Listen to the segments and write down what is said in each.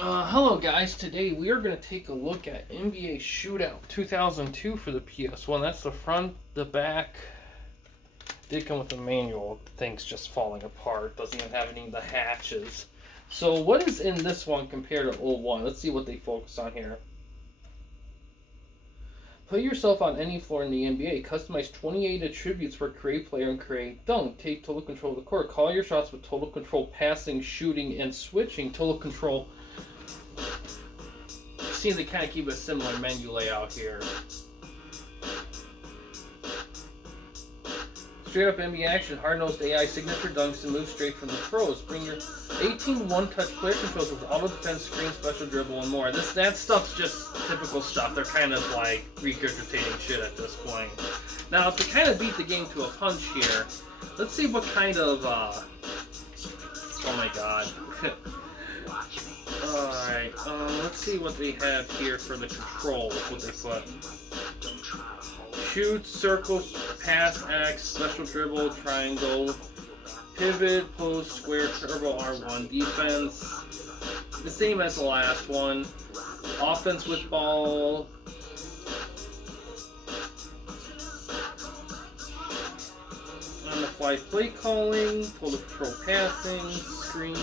Hello guys, today we are going to take a look at NBA Shootout 2002 for the PS1. That's the front, the back. Did come with a manual. Things just falling apart. Doesn't even have any of the hatches. So what is in this one compared to 01? Let's see what they focus on here. Put yourself on any floor in the NBA. Customize 28 attributes for create player and create dunk. Take total control of the court. Call your shots with total control, passing, shooting, and switching. Total control. See, they kind of keep a similar menu layout here. Straight up NBA action, hard-nosed AI signature dunks and move straight from the pros. Bring your 18 one-touch player controls with auto defense, screen, special dribble, and more. That stuff's just typical stuff. They're kind of like regurgitating shit at this point. Now, to kind of beat the game to a punch here, let's see what kind of oh my god. Alright, let's see what they have here for the controls, what they put. Shoot, circle, pass, X, special dribble, triangle, pivot, post, square, turbo, R1, defense. The same as the last one. Offense with ball. On the fly play calling, total control passing, screen.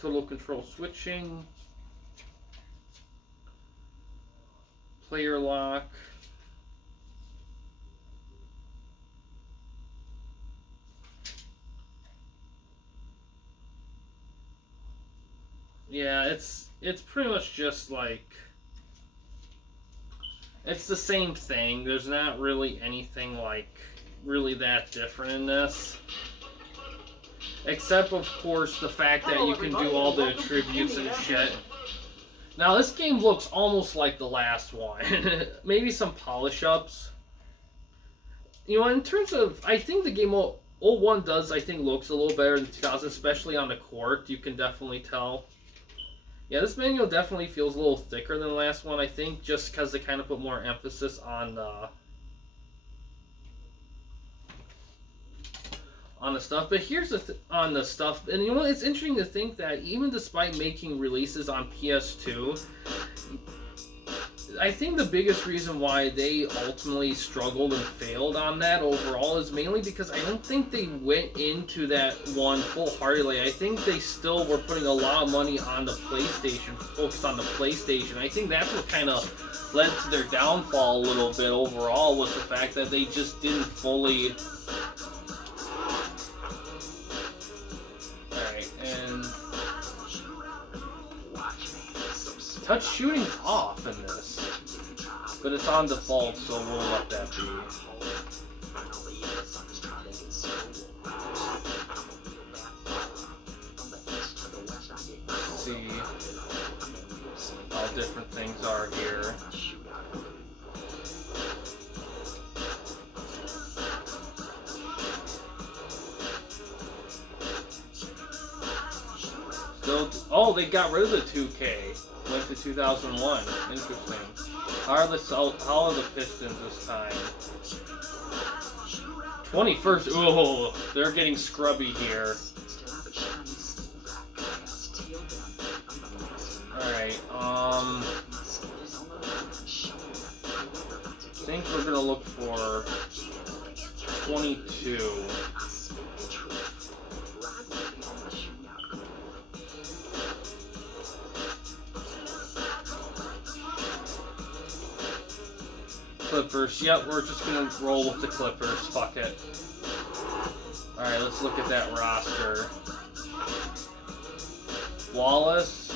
Total control switching, player lock, yeah, it's pretty much just like, it's the same thing. There's not really anything like really that different in this. Except, of course, the fact that you can do all the attributes and shit. Now, this game looks almost like the last one. Maybe some polish-ups. You know, in terms of... I think the game 01 does, I think, looks a little better than 2000, especially on the court. You can definitely tell. Yeah, this manual definitely feels a little thicker than the last one, I think, just because they kind of put more emphasis on the stuff. But here's on the stuff, and you know, it's interesting to think that even despite making releases on PS2, I think the biggest reason why they ultimately struggled and failed on that overall is mainly because I don't think they went into that one full-heartedly. I think they still were putting a lot of money on the PlayStation, focused on the PlayStation. I think that's what kind of led to their downfall a little bit overall, was the fact that they just didn't fully... Touch shooting's off in this, but it's on default, so we'll let that be. Let's see how different things are here. Still, oh, they got rid of the 2K. Went to 2001. Interesting. How are the Pistons this time? 21st. Oh, they're getting scrubby here. Alright, I think we're gonna look for 22. Clippers. Yep, we're just gonna roll with the Clippers. Fuck it. Alright, let's look at that roster. Wallace,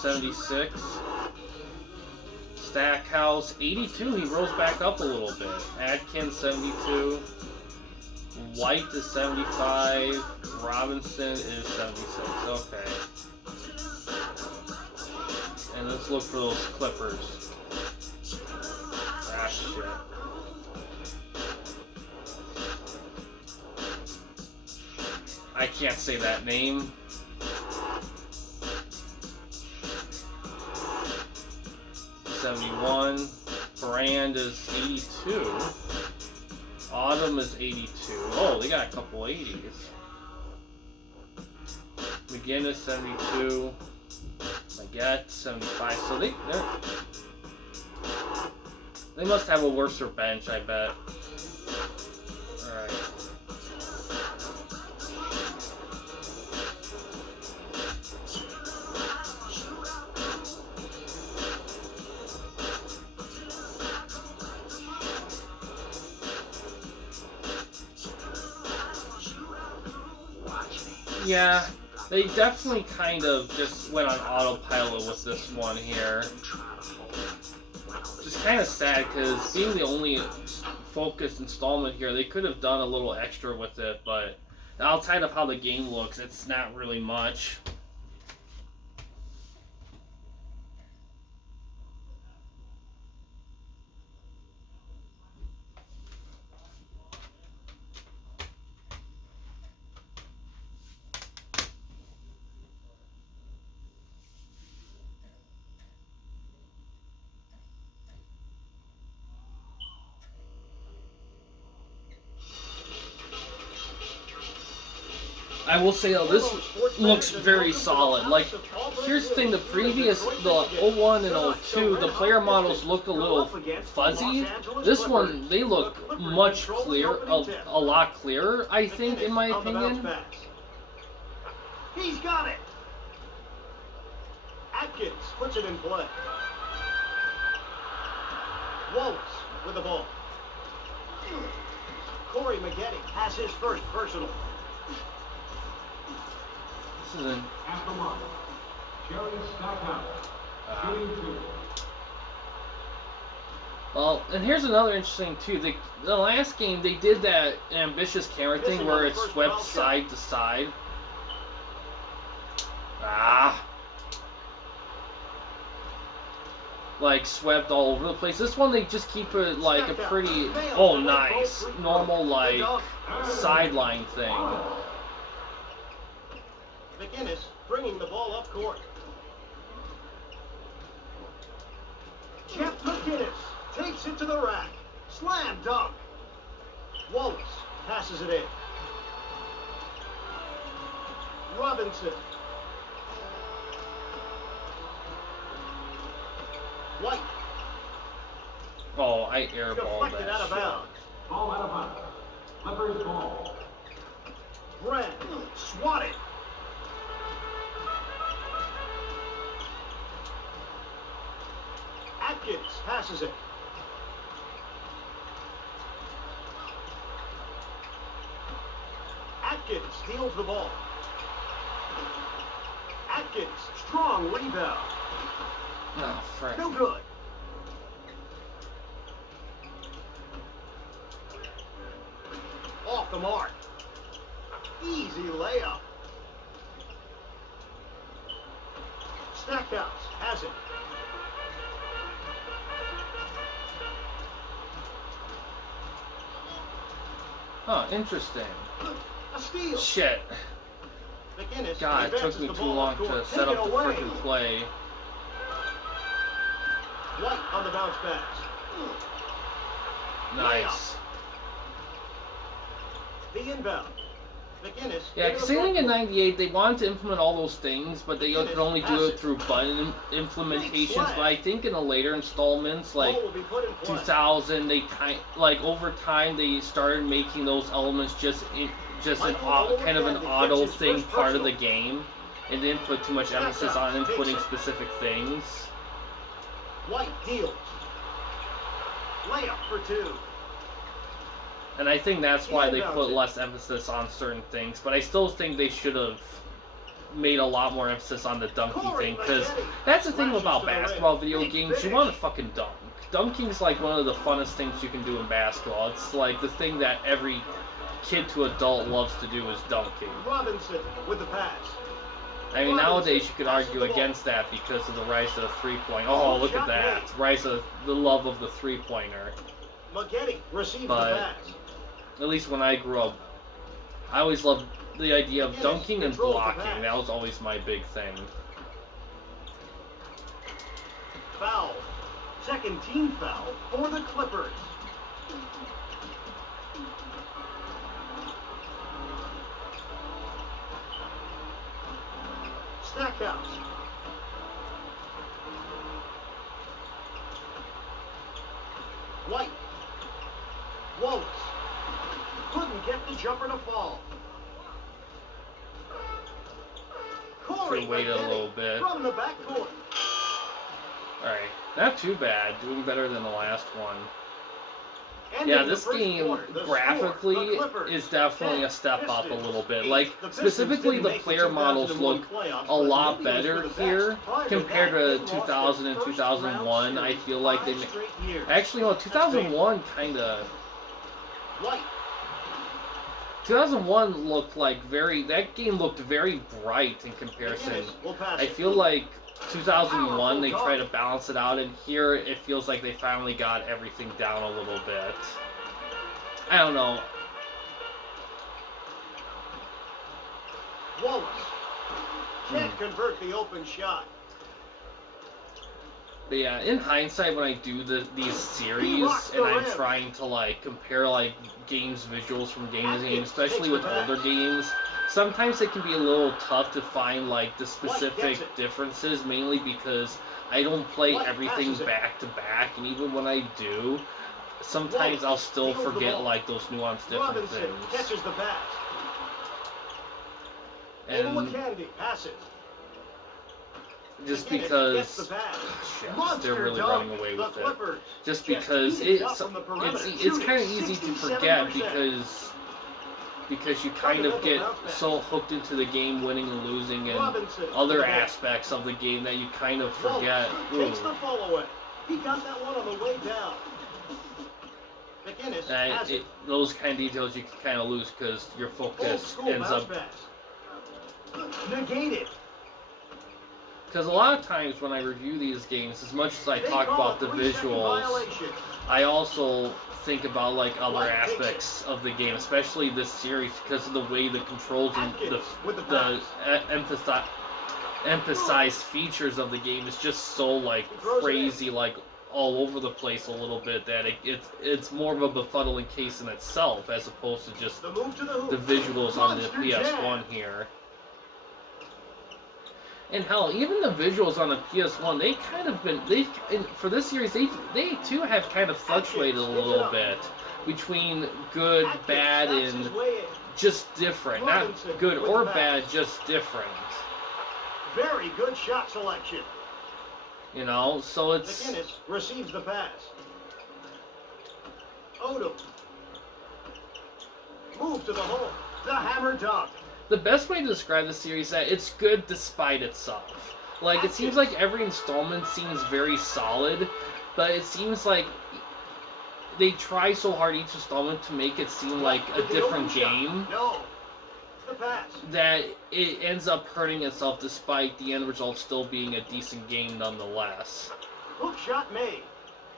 76. Stackhouse, 82. He rose back up a little bit. Atkins, 72. White is 75. Robinson is 76. Okay. And let's look for those Clippers. Shit. I can't say that name. 71. Brand is 82. Autumn is 82. Oh, they got a couple 80s. McGinnis 72. Maggette 75. So they must have a worser bench, I bet. Alright. Yeah, they definitely kind of just went on autopilot with this one here. Just kind of sad because being the only focused installment here, they could have done a little extra with it, but outside of how the game looks, it's not really much. I will say though, this looks very solid. Like, here's the thing, the 01 and 02, the player models look a little fuzzy. This one, they look much clearer, a lot clearer, I think, in my opinion. He's got it! Atkins puts it in play. Wallace with the ball. Corey Maggette has his first personal. This is an... At the mark, Jerry Stackhouse, shooting 2. Well, and here's another interesting too. The last game they did that ambitious camera thing where it swept side to side. Like swept all over the place. This one they just keep it like a pretty, oh nice, normal like sideline thing. McGinnis bringing the ball up court. Jeff McGinnis takes it to the rack. Slam dunk. Wallace passes it in. Robinson. White. Oh, I airballed Deflected that out of shit. bounds. Ball out of bounds. Clippers ball. Brent swatted. Atkins passes it. Atkins steals the ball. Atkins, strong rebound. Oh, frick. No good. Off the mark. Easy layup. Stackhouse has it. Huh, interesting. A steal. Shit. McGinnis God, it took me too long to set up the freaking play. White on the bounce pass. Nice. The inbound. McGinnis. Yeah, because I think in 98 they wanted to implement all those things, but they could only do it through button implementations. But I think in the later installments, like 2000, they like over time they started making those elements just kind of an auto thing, part of the game, and didn't put too much emphasis on inputting specific things. White deals. Layup for 2. And I think that's why they put less emphasis on certain things, but I still think they should have made a lot more emphasis on the dunking thing, because that's the thing about basketball video games, you want to fucking dunk. Dunking's like one of the funnest things you can do in basketball. It's like the thing that every kid to adult loves to do is dunking. Robinson with the pass. I mean, nowadays you could argue against that because of the rise of the three-point. Oh, look at that. Rise of the love of the three-pointer. Maggette receives the pass. At least when I grew up, I always loved the idea of dunking and blocking. That was always my big thing. Foul. Second team foul for the Clippers. Stackhouse. White. Wallace. Couldn't get the jumper to fall. Corey Should wait a little bit. From the backcourt. Alright, not too bad. Doing better than the last one. Ending Yeah, the this first game quarter, the graphically score, the Clippers, is definitely 10, a step up a Pistons, little bit. 8. Like, The Pistons specifically didn't the make player models 2001 look playoffs, a but lot the Indians better were the best. here Prior compared that, to they lost 2000 their and first 2001. round I series feel like they... 5 straight years. Actually, no, 2001 kind of... White. 2001 looked like very... That game looked very bright in comparison. McInnes will pass I it. feel like 2001 they try to balance it out, and here it feels like they finally got everything down a little bit. I don't know. Wallace can't convert the open shot. But yeah, in hindsight, when I do these series and I'm trying to like compare like games visuals from game to game, especially with older games, sometimes it can be a little tough to find like the specific differences, mainly because I don't play everything back to back, and even when I do, sometimes I'll still forget like those nuanced different Robinson things. catches the pass. And Candy passes. just McInnes because gets the pass. shit, they're really Monster running dunk. away The with it. Clippers Just just because heating up it's from the perimeter, it's kind of shooting easy to forget 67%. because you kind of get so hooked into the game, winning and losing, and Robinson other aspects of the game that you kind of forget. Wallace takes the ball away. He got that one on the way down. McInnes has it. Those kind of details you can kind of lose because your Old focus school ends bounce up. pass. Negated. Because a lot of times when I review these games, as much as I They talk call about a the 3-second visuals, violation. I also think about like other White takes aspects of the game, especially this series, because of the way the controls and Atkins with the the pass. emphasized features of the game is just so like crazy, like all over the place a little bit, that it's more of a befuddling case in itself as opposed to just The move to the hoop. the visuals on the Monster PS1 jam. here. And hell, even the visuals on the PS1, they kind of been for this series they too have kind of fluctuated a little bit between good, Atkins bad, backs and his way in. just different. Not Robinson good with or the pass. bad, just different. Very good shot selection. You know, so it's McInnes receives the pass. Odom. Move to the hole. The hammer dunk. the best way to describe the series is that it's good despite itself. Like, it seems like every installment seems very solid, but it seems like they try so hard each installment to make it seem like a different game No. The pass. that it ends up hurting itself despite the end result still being a decent game nonetheless. Hook shot made.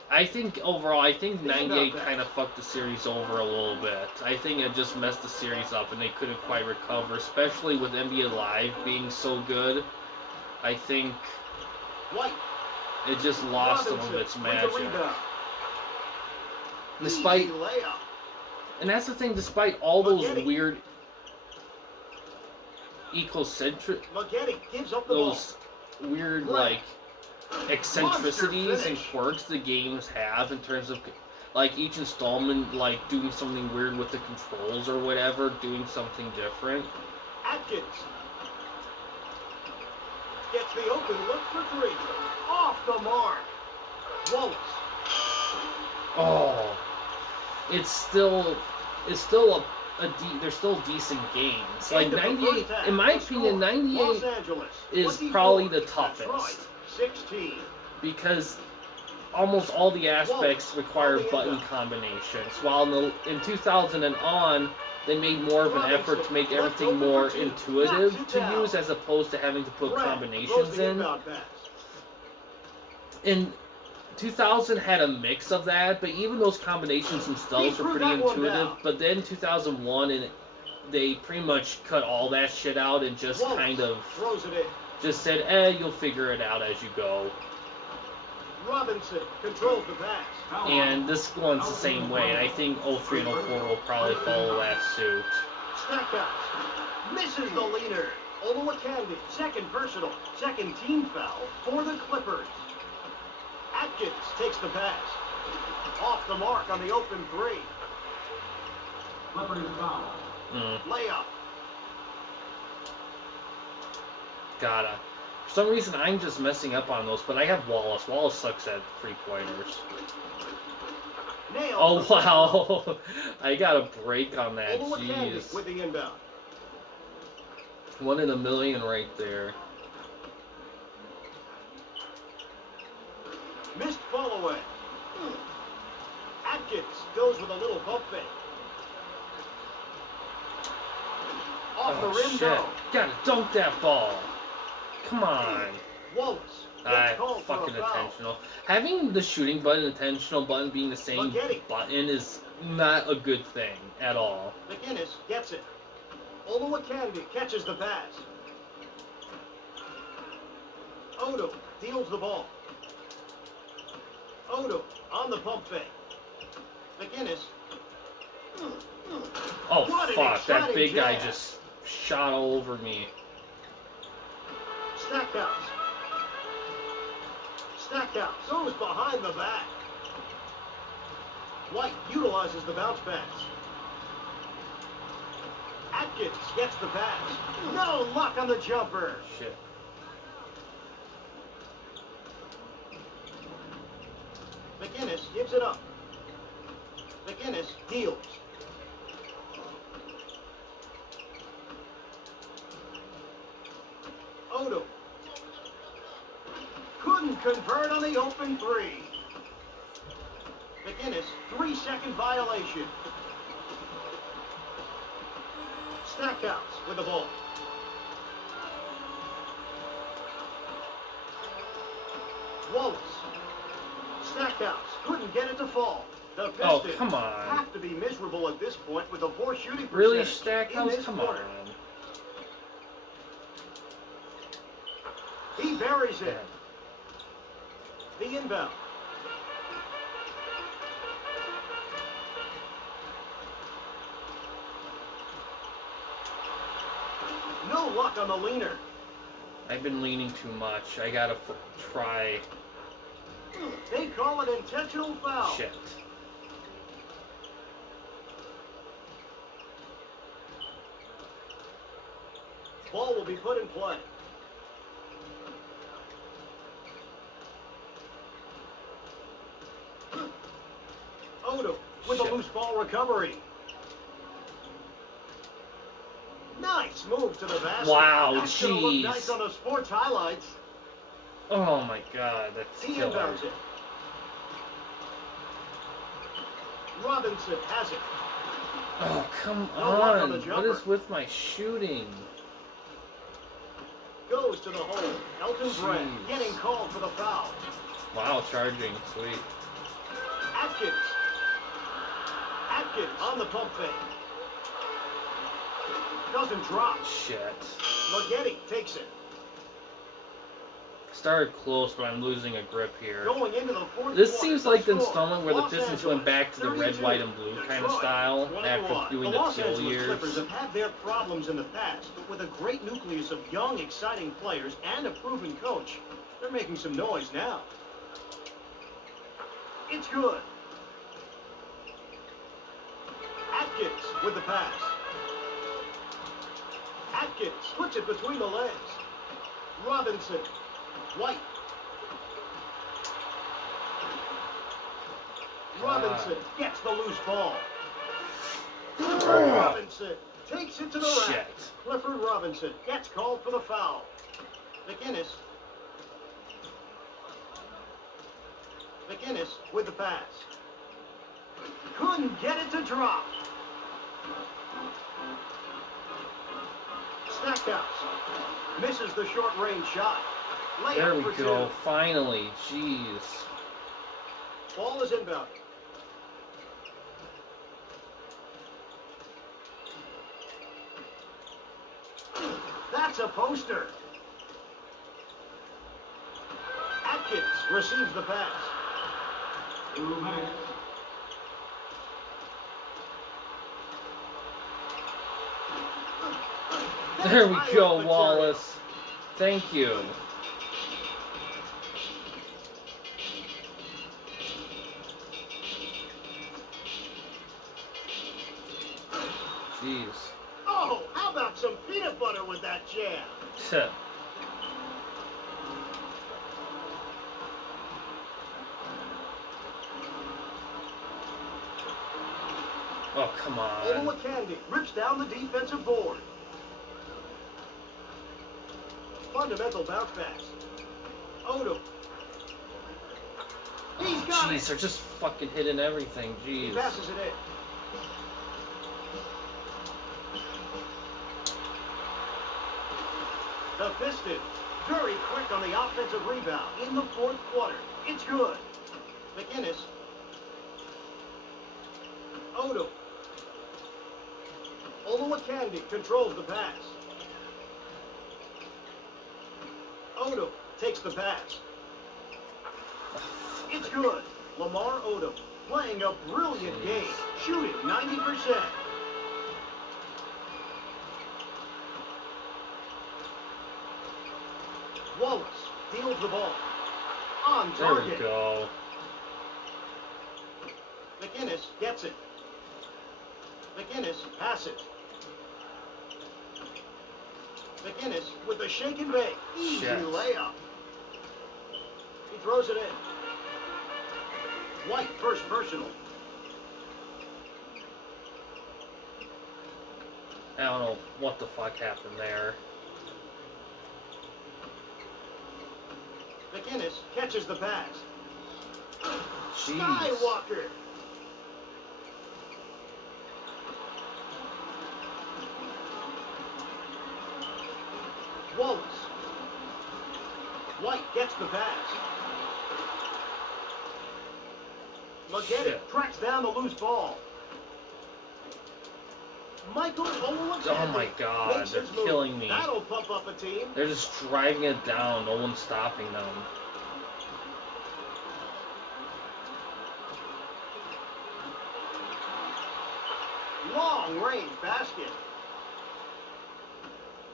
I think overall, I think 98 kind of fucked the series over a little bit. I think it just messed the series up and they couldn't quite recover, especially with NBA Live being so good. I think White. it just lost some of Robinson its with the magic. rebound. Despite, Easy layup. and that's the thing, despite all those Spaghetti. weird ecocentric, Spaghetti gives up the ball. those weird Right. like eccentricities Monster and finish. quirks the games have in terms of like each installment like doing something weird with the controls or whatever, doing something different. Atkins. Gets the open look for three. Off the mark. Wallace. Oh, it's still they're still decent games. Like End of the 98, first half. in my The opinion, score, 98 Los Angeles, is 24. probably the Detroit, toughest 16. because almost all the aspects require on the button end. combinations. While in 2000 and on, they made more of an effort to make everything more intuitive to use as opposed to having to put Brad combinations throws the in. inbound pass. And 2000 had a mix of that, but even those combinations themselves were pretty intuitive. But then 2001, and they pretty much cut all that shit out and just Wallace kind of throws it in. just said, you'll figure it out as you go. Robinson controls the pass. Foul And line. this one's the same way, and I think 03 and 04 will probably follow that suit. Stackhouse misses the leader. Olowokandi, second personal, second team foul for the Clippers. Atkins takes the pass. Off the mark on the open three. Clippers foul. Layup. Gotta. For some reason, I'm just messing up on those, but I have Wallace. Wallace sucks at three-pointers. Nailed. Oh, wow. I got a break on that. Olowokandi Jeez. with the inbound. 1 in a million right there. Missed fall away. Atkins goes with a little bump fake. Off the Oh, rim shit. go. Gotta dunk that ball. Come on. Wallace gets called for a Fucking foul. intentional. Having the shooting button, intentional button being the same Spaghetti. button is not a good thing at all. McInnes gets it. Olowokandi catches the pass. Odo deals the ball. Odo on the pump fake. McInnes. Oh, What an fuck. That exciting big guy jab. just shot all over me. Stackhouse. Stackhouse goes behind the back. White utilizes the bounce pass. Atkins gets the pass. No luck on the jumper. Shit. McInnes gives it up. McInnes deals. Odo. Couldn't convert on the open three. McInnes, 3-second violation. Stackhouse with the ball. Wallace. Stackhouse couldn't get it to fall. The Oh, Pistons come on. have to be miserable at this point with a poor shooting percentage. Really, in Stackhouse? this Come quarter. on. He buries it. The inbound. No luck on the leaner. I've been leaning too much. I gotta try. They call it intentional foul. Shit. Ball will be put in play. Odo with a Shit. loose ball recovery. Nice move to the basket. Wow, That's gonna look jeez. nice on the sports highlights. Oh my god, that's He killer. inbounds it. Robinson has it. Oh, come No luck on on. the What jumper. is with my shooting? Goes to the hole. Elton Brand Jeez. getting called for the foul. Wow, charging. Sweet. Atkins. Atkins on the pump fake. Doesn't drop. Shit. Spaghetti takes it. Started close, but I'm losing a grip here. Going into the fourth This quarter, seems like the score, installment where the Los Pistons Angeles, went back to the red, 32, white, and blue kind of Detroit, style 21. after doing the the Los teal Angeles years. Clippers have had their problems in the past, but with a great nucleus of young, exciting players and a proven coach, they're making some noise now. It's good. Atkins with the pass. Atkins puts it between the legs. Robinson. White. Robinson gets the loose ball. Clifford Robinson takes it to the rack. Shit. Clifford Robinson gets called for the foul. McInnes. McInnes with the pass. Couldn't get it to drop. Stackhouse misses the short range shot. Layup There we for go. two. Finally. Jeez. Ball is inbound. That's a poster. Atkins receives the pass. 2 minutes. There we High go, up material. Wallace. Thank you. Jeez. Oh, how about some peanut butter with that jam? Oh, come Ola on. Candy rips down the defensive board. Fundamental bounce pass. Odom. He's got Jeez, it. they're just fucking hitting everything. He Jeez. passes it in. The Pistons, very quick on the offensive rebound in the fourth quarter. It's good. McInnes. Odom. Olowokandi controls the pass. Odom takes the pass. It's good. Lamar Odom playing a brilliant game, shooting 90%. Wallace deals the ball. On There target. we go. McInnes gets it. McInnes passes. McInnes with a shake and bake. Easy Shit. layup. He throws it in. White first personal. I don't know what the fuck happened there. McInnes catches the pass. Jeez. Skywalker. Wallace. White gets the pass. Maggette Shit. tracks down the loose ball. Michael Olowokandi Oh my God, makes they're his move. killing me. That'll pump up a team. They're just driving it down. No one's stopping them. Long range basket.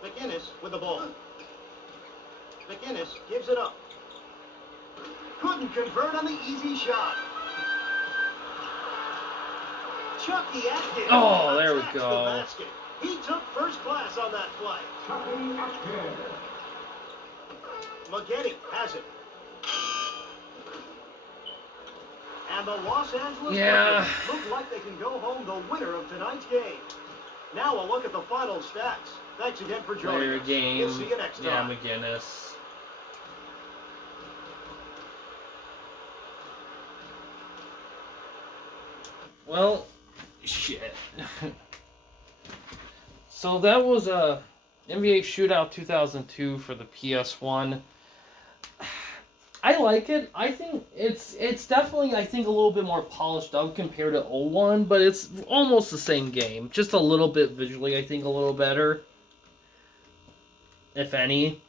McInnes with the ball. McInnes gives it up. Couldn't convert on the easy shot. Chucky Atkins. Oh, there we attacks the go. basket. He took first class on that play. Chucky Atkins. Maggette has it. And the Los Angeles Yeah. Lakers look like they can go home the winner of tonight's game. Now a look at the final stats. Thanks again for joining Player us. game. We'll see you next Yeah, time. McInnes. Well, shit. So that was a NBA Shootout 2002 for the PS1. I like it. I think it's definitely, I think, a little bit more polished up compared to 01, but it's almost the same game. Just a little bit visually, I think, a little better. If any.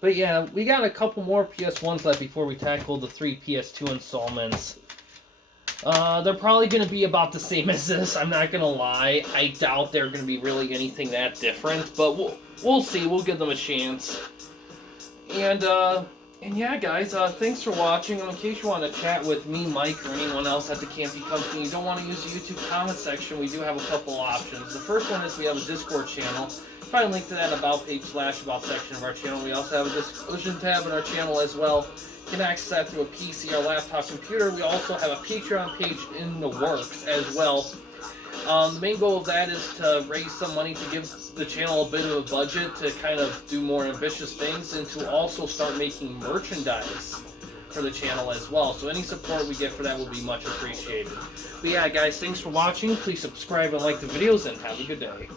But yeah, we got a couple more PS1s left before we tackle the 3 PS2 installments. They're probably going to be about the same as this, I'm not going to lie. I doubt they're going to be really anything that different, but we'll see. We'll give them a chance. And yeah, guys, thanks for watching. In case you want to chat with me, Mike, or anyone else at the Campy Company, you don't want to use the YouTube comment section, we do have a couple options. The first one is we have a Discord channel. Find a link to that About page / About section of our channel. We also have a discussion tab in our channel as well. You can access that through a PC or laptop computer. We also have a Patreon page in the works as well. The main goal of that is to raise some money to give the channel a bit of a budget to kind of do more ambitious things and to also start making merchandise for the channel as well. So any support we get for that will be much appreciated. But yeah, guys, thanks for watching. Please subscribe and like the videos and have a good day.